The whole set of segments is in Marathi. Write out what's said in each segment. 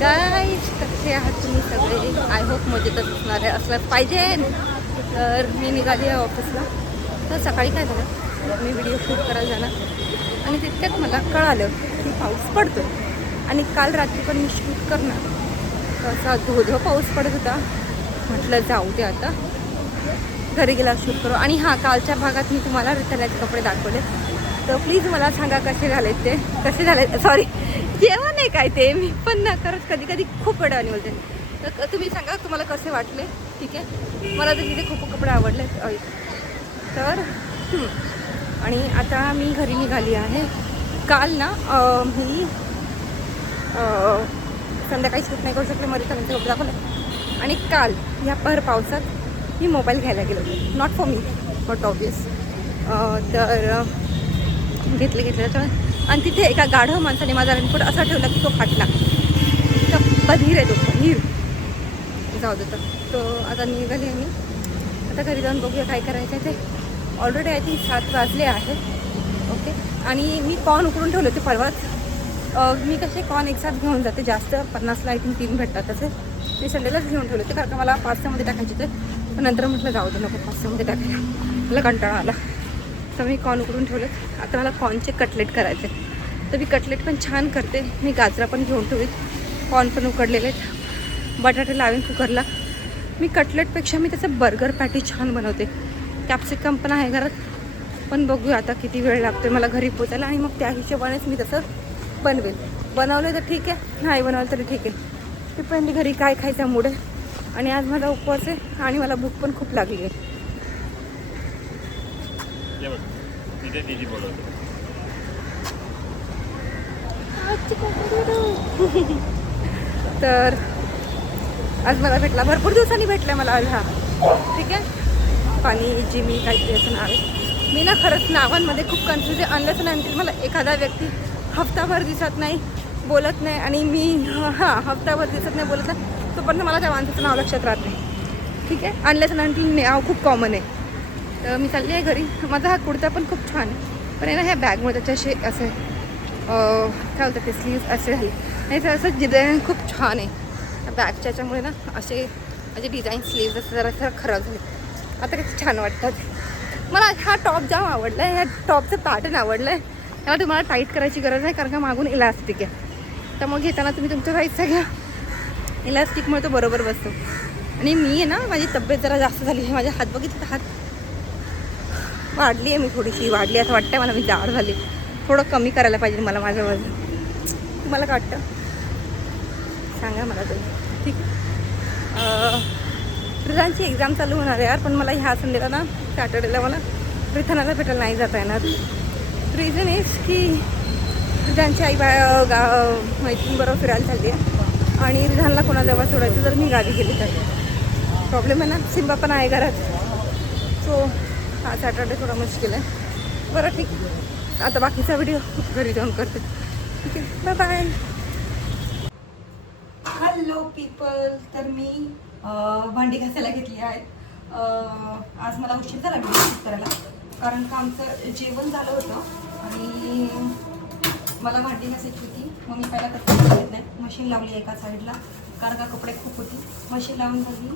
गाईज कसे आहात तुम्ही सगळे? आय होप मजेतच असणार आहे, असलं पाहिजे. तर मी निघाली आहे ऑफिसला. तर सकाळी काय झालं, मी व्हिडिओ शूट करायला जाणार आणि तितक्यात मला कळालं की पाऊस पडतो. आणि काल रात्री पण मी शूट करणार, तर असा धोधो पाऊस पडत होता. म्हटलं जाऊ दे, आता घरी गेला शूट करू. आणि हां, कालच्या भागात मी तुम्हाला रिटर्नाचे कपडे दाखवले, तर प्लीज मला सांगा कसे झालेत ते. कसे झाले, सॉरी जेवण नाही काय ते, मी पण ना खरंच कधी कधी खूप वेळाने बोलते. तर तुम्ही सांगा तुम्हाला कसे वाटले. ठीक आहे, मला तर तिथे खूप कपडे आवडले. तर आणि आता मी घरी निघाली आहे. काल ना मी संध्याकाळी शूट नाही करू शकले, मध्ये त्यांचे कपडे दाखवले. आणि काल ह्या भर पावसात मी मोबाईल घ्यायला गेलो, not for me but obvious. तर घेतले त्याच्यामुळे. आणि तिथे एका गाढव माणसाने माझा रेनकोट असा ठेवला की तो फाटला. तर बधीर आहे, तो बधीर. जाऊ देतं. तो आता निघाली आहे मी. आता घरी जाऊन बघूया काय करायचं ते. ऑलरेडी आय थिंक 7 वाजले आहेत. ओके. आणि मी कॉर्न उकडून ठेवले होते परवाच. मी कसे कॉर्न एक साथ घेऊन जाते, जास्त 50ला आय थिंक 3 भेटतात तसे. मी संडेलाच घेऊन ठेवले होते, कारण का मला 500मध्ये टाकायचे होते. पण नंतर म्हटलं जाऊ दे, नको 500मध्ये टाकायला, मला कंटाळा आला. तर मी कॉर्न उकडून ठेवलेत. आता मला कॉर्नचे कटलेट करायचे. तर मी कटलेट पण छान करते. मी गाजरा पण घेऊन ठेवलीत, कॉर्न पण उकडलेले आहेत, बटाटे लावेन कुकरला. मी कटलेटपेक्षा मी त्याचं बर्गर पॅटी छान बनवते. कॅप्सिकम पण आहे घरात, पण बघूया आता किती वेळ लागतो मला घरी पोचायला. आणि मग त्या हिशोबानेच मी तसं बनवेल. बनवलं तर ठीक आहे, नाही बनवलं तरी ठीक आहे. डिपेंड घरी काय खायचा मूड आहे. आणि आज माझा उपवास आहे आणि मला भूक पण खूप लागली आहे. तर आज मला भेटला, भरपूर दिवसांनी भेटला मला आज हा. ठीक आहे, पाणी जिमी काहीतरी असं नाव आहे. मी ना खरंच नावांमध्ये खूप कन्फ्यूज आहे. अनलेस आणि मला एखादा व्यक्ती हफ्ताभर दिसत नाही, बोलत नाही, आणि मी हफ्ताभर दिसत नाही, बोलत नाही, तोपर्यंत मला त्या माणसाचं नाव लक्षात राहत नाही. ठीक आहे, अनलेस आणि नाव खूप कॉमन आहे. तर मी चालली आहे घरी. माझा हा कुर्ता पण खूप छान आहे, पण आहे ना ह्या बॅगमुळे त्याच्याशी असे काय होतं ते स्लीव्ज असे झाले. आणि ते असं डिझाईन खूप छान आहे बॅगच्या, याच्यामुळे ना असे माझे डिझाईन स्लीव्ज असं जरा खराब झाले. आता किती छान वाटतात. मला हा टॉप जाम आवडला आहे. ह्या टॉपचं पॅटर्न आवडलं आहे. त्यामुळे तुम्हाला टाईट करायची गरज आहे, कारण का मागून इलास्टिक आहे. तर मग घेताना तुम्ही तुमच्या साईजचा घ्या, इलास्टिकमुळे तो बरोबर बसतो. आणि मी आहे ना, माझी तब्येत जरा जास्त झाली आहे. माझे हात बघितले, हात वाढली आहे, मी थोडीशी वाढली असं वाटतं मला. मी जाड झाली, थोडं कमी करायला पाहिजे मला माझं वजन. तुम्हाला काय वाटतं सांगा मला तुम्ही. ठीक आहे, रिझानची एक्झाम चालू होणार आहे यार, पण मला ह्या संडेला ना सॅटर्डेला मला रिझानाला भेटायला नाही जाता येणार. रिझन इज की रिझानची आई मैत्रिणीबरोबर फिरायला चालली आहे, आणि रिझानला कोणाजवळ सोडायचं जर मी गाडी गेली तर प्रॉब्लेम आहे ना. सिम्बा पण आहे घरात, सो हा सॅटर्डे थोडा मुश्किल आहे. बरं ठीक, आता बाकीचा व्हिडिओ घरी जाऊन करते. ठीक आहे, बाय बाय. हॅलो पीपल, तर मी भांडी घासायला घेतली आहे. आज मला उशीर झाला व्हिडिओ शूट करायला, कारण का आमचं जेवण झालं होतं आणि मला भांडी घासायची होती. मग मी पहिला कपडे घेत नाही, मशीन लावली एका साईडला, कारण का कपडे खूप होती. मशीन लावून झाली,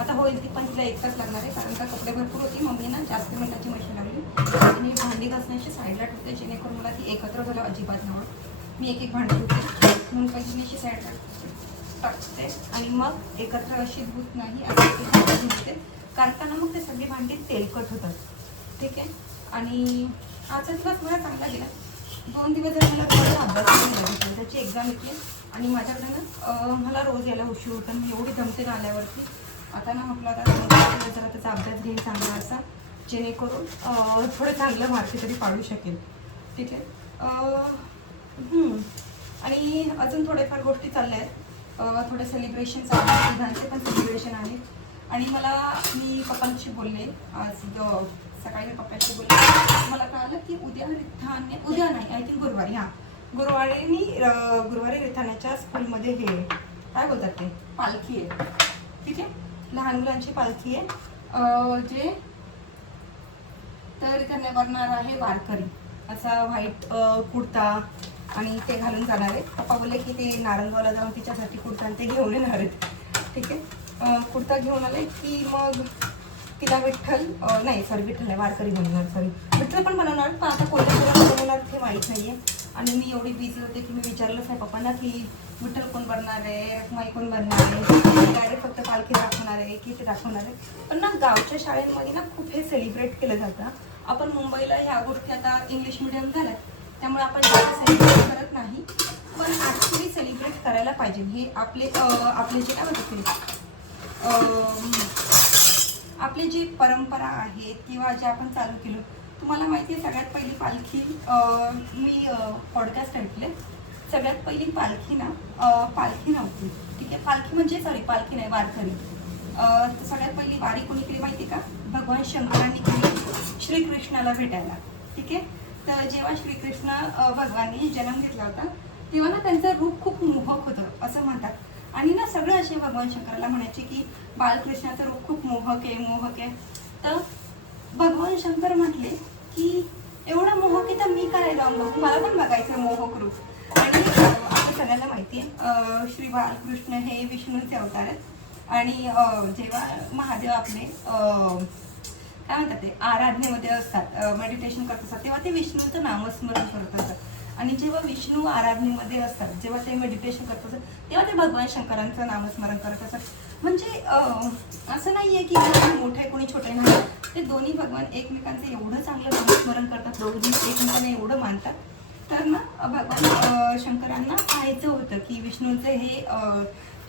आता होईल ती, पण तिला 1 तास लागणार आहे, कारण का कपडे भरपूर होती. मम्मीनं जास्त मिनिटाची मशीन लावली आणि भांडी घासण्याची साईडला ठेवते, जेणेकरून मला ती एकत्र झालं अजिबात नाही. मी एक भांडी होते म्हणून पहिली अशी साईडला टाकते आणि मग एकत्र अशी धूत नाही, अशी धुते, कारण का ना मग ते सगळी भांडी तेलकट होतात. ठीक आहे, आणि आजचा दिवस मला चांगला गेला. 2 दिवस जर मला थोडा अभ्यास करायला लागला, त्याची एक्झाम येते आणि माझ्याकडे ना मला रोज यायला उशीर होतं. मी एवढी जमते ना आल्यावरती. आता ना म्हटलं आता जरा त्याचा अभ्यास घेईन चांगला असा, जेणेकरून थोडं चांगलं मार्क तरी पाडू शकेल. ठीक आहे, आणि अजून थोडेफार गोष्टी चालल्या आहेत. थोडे सेलिब्रेशन चालू आहेत, विधानचे पण सेलिब्रेशन आहेत. आणि मी पप्पांशी बोलले आज, सकाळी मी पप्पांशी बोलले. मला कळालं की उद्या नाही, आय थिंक गुरुवारी, गुरुवारी रिथाण्याच्या स्कूलमध्ये हे काय बोलतात ते पालखी आहे. ठीक आहे, लहान मुलांची पालखी आहे, जे तर रिथाण्यावरणार आहे वारकरी. असा व्हाईट कुर्ता, आणि ते घालून जाणार आहे. पप्पा बोलले की ते नारंगावला जाऊन तिच्यासाठी कुर्ता आणि ते घेऊन येणार आहेत. ठीक आहे, कुर्ता घेऊन आले की मग तिला विठ्ठल नाही सॉरी विठ्ठल नाही वारकरी बनवणार, सॉरी विठ्ठल पण बनवणार, पण आता कोल्हापूरला बनवणार हे माहीत नाही आहे. आणि मी एवढी बिझी होते की मी विचारलंच नाही पप्पांना की विठ्ठल कोण बनणार आहे, रखमाई कोण बनणार आहे, डायरेक्ट फक्त पालखी दाखवणार आहे की ते दाखवणार आहे. पण ना गावच्या शाळेमध्ये ना खूप हे सेलिब्रेट केलं जातं. आपण मुंबईला ह्या गोष्टी आता इंग्लिश मिडियम झाल्यात त्यामुळे आपण जास्त सेलिब्रेट करत नाही, पण ॲक्च्युली सेलिब्रेट करायला पाहिजे. हे आपले जे काय म्हणतात आपली जी परंपरा आहे किंवा जे आपण चालू केलं. तुम्हाला माहिती आहे सगळ्यात पहिली पालखी मी पॉडकास्ट ऐकले, सगळ्यात पहिली पालखी ना पालखी नव्हती. ठीक आहे, पालखी म्हणजे सॉरी पालखी नाही वारकरी. सगळ्यात पहिली वारी कोणी केली माहिती का? भगवान शंकरांनी केली श्रीकृष्णाला भेटायला. ठीक आहे, तर जेव्हा श्रीकृष्ण भगवाननी जन्म घेतला होता तेव्हा ना त्यांचं रूप खूप मोहक होतं असं म्हणतात. आणि ना सगळे असे भगवान शंकराला म्हणायचे की बालकृष्णाचं रूप खूप मोहक आहे. तर भगवान शंकर म्हटले की एवढं मोहक आहे तर मी काय जाऊन बघू, मला पण बघायचं मोहक रूप. आणि आपल्या सगळ्यांना माहिती आहे श्री बालकृष्ण हे विष्णूंचे अवतार आहेत. आणि जेव्हा महादेव आपले काय म्हणतात ते आराधनेमध्ये असतात, मेडिटेशन करत असतात, तेव्हा ते विष्णूचं नामस्मरण करत असतात. आणि जेव्हा विष्णू आराधनेमध्ये असतात, जेव्हा ते मेडिटेशन करत असतात, तेव्हा ते भगवान शंकरांचं नामस्मरण करत असतात. म्हणजे असं नाही आहे की कोणी मोठे कोणी छोटे नाही, ते दोन्ही भगवान एकमेकांचं एवढं चांगलं नामस्मरण करतात, दोघी एकमेकांना एवढं मानतात. तर ना भगवान शंकरांना पाहायचं होतं की विष्णूचं हे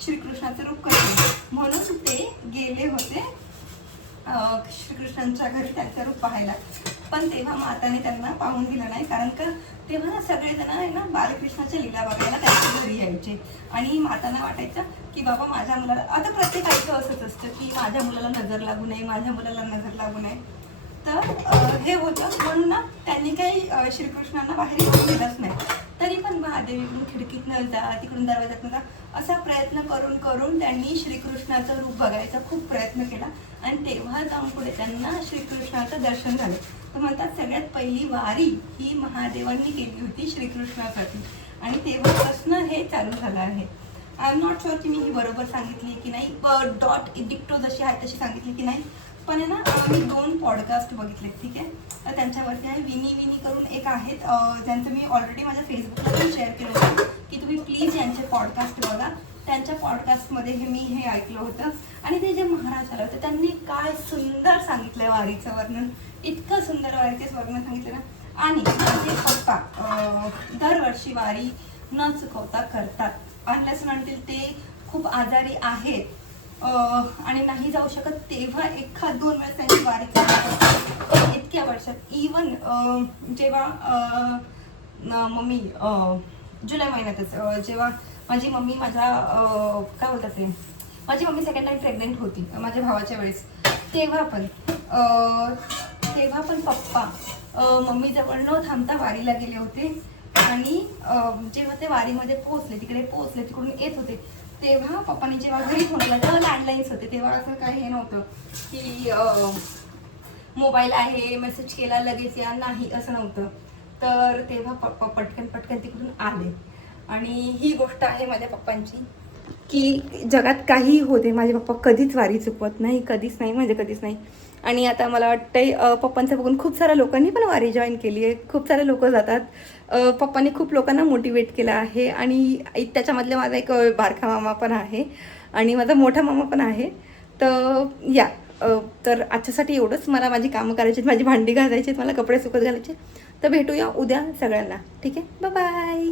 श्रीकृष्णाचं रूप कसं, म्हणून ते गेले होते श्रीकृष्णांच्या घरी त्यांचं रूप पाहायला. पण तेव्हा माताने त्यांना पाहून दिलं नाही, कारण का तेव्हा ना सगळेजण आहे ना बालकृष्णाच्या लीला बघायला त्यांच्या घरी यायचे. आणि मातांना वाटायचं की बाबा माझ्या मुलाला, आता प्रत्येकाचं असंच असतं की माझ्या मुलाला नजर लागू नये, माझ्या मुलाला नजर लागू नये. तर हे होतं म्हणून ना त्यांनी काही श्रीकृष्णांना बाहेर येऊन दिलंच नाही. तरी पण महादेव इकडून खिडकीतनं जा, तिकडून दरवाजातनं जा, असा प्रयत्न करून करून त्यांनी श्रीकृष्णाचं रूप बघायचा खूप प्रयत्न केला. आणि तेव्हा जाऊन पुढे त्यांना श्रीकृष्णाचं दर्शन झालं. तर म्हणतात सगळ्यात पहिली वारी ही महादेवांनी केली होती श्रीकृष्णासाठी. आणि तेव्हापासून हे चालू झालं आहे. आय एम नॉट शुअर की मी ही बरोबर सांगितली की नाही, डॉट डिक्टो जशी आहे तशी सांगितली की नाही, पण आहे ना मी 2 पॉडकास्ट बघितले. ठीक आहे, तर त्यांच्यावरती आहे विनी करून एक आहेत, ज्यांचं मी ऑलरेडी माझ्या फेसबुकला पण शेअर केलं होतं की तुम्ही प्लीज यांचे पॉडकास्ट बघा. त्यांच्या पॉडकास्टमध्ये मी हे ऐकलं होतं. आणि ते जे महाराज आलं होतं त्यांनी काय सुंदर सांगितलं वारीचं वर्णन, इतकं सुंदर वारीचं वर्णन सांगितलं ना. आणि माझे पप्पा दरवर्षी वारी न चुकवता करतात, अनलेस अनटिल ते खूप आजारी आहेत आणि नाही जाऊ शकत तेव्हा 1-2 वेळेस त्यांची वारी करतात इतक्या वर्षात. इवन जेव्हा मम्मी जुलै महिन्यातच जेव्हा माझी मम्मी माझ्या काय बोलतात ते माझी मम्मी सेकंड टाइम प्रेग्नेंट होती माझ्या भावाच्या वेळेस, तेव्हा पण पप्पा मम्मीजवळ न थांबता वारीला गेले होते. आणि जेव्हा ते वारीमध्ये तिकडे पोहोचले तिकडून येत होते, तेव्हा पप्पांनी जेव्हा घरी फोन केला तेव्हा लँडलाईन्स होते, तेव्हा असं काही हे नव्हतं की मोबाईल आहे मेसेज केला लगेच या, नाही असं नव्हतं. तर तेव्हा पप्पा पटकन तिकडून आले. आणि ही गोष्ट आहे माझ्या पप्पांची की जगात काहीही होते माझे पप्पा कधीच वारी चुकवत नाही, कधीच नाही. आणि आता मला वाटतंय पप्पांचं बघून खूप साऱ्या लोकांनी पण वारी जॉईन केली आहे, खूप सारे लोक जातात. पप्पांनी खूप लोकांना मोटिवेट केलं आहे. आणि त्याच्यामधले माझा एक बारका मामा पण आहे आणि माझा मोठा मामा पण आहे. तर तर आजच्यासाठी एवढंच. मला माझी कामं करायची, माझी भांडी घालायची, मला कपडे सुकत घालायचे. तर भेटूया उद्या सगळ्यांना. ठीक आहे, बाय.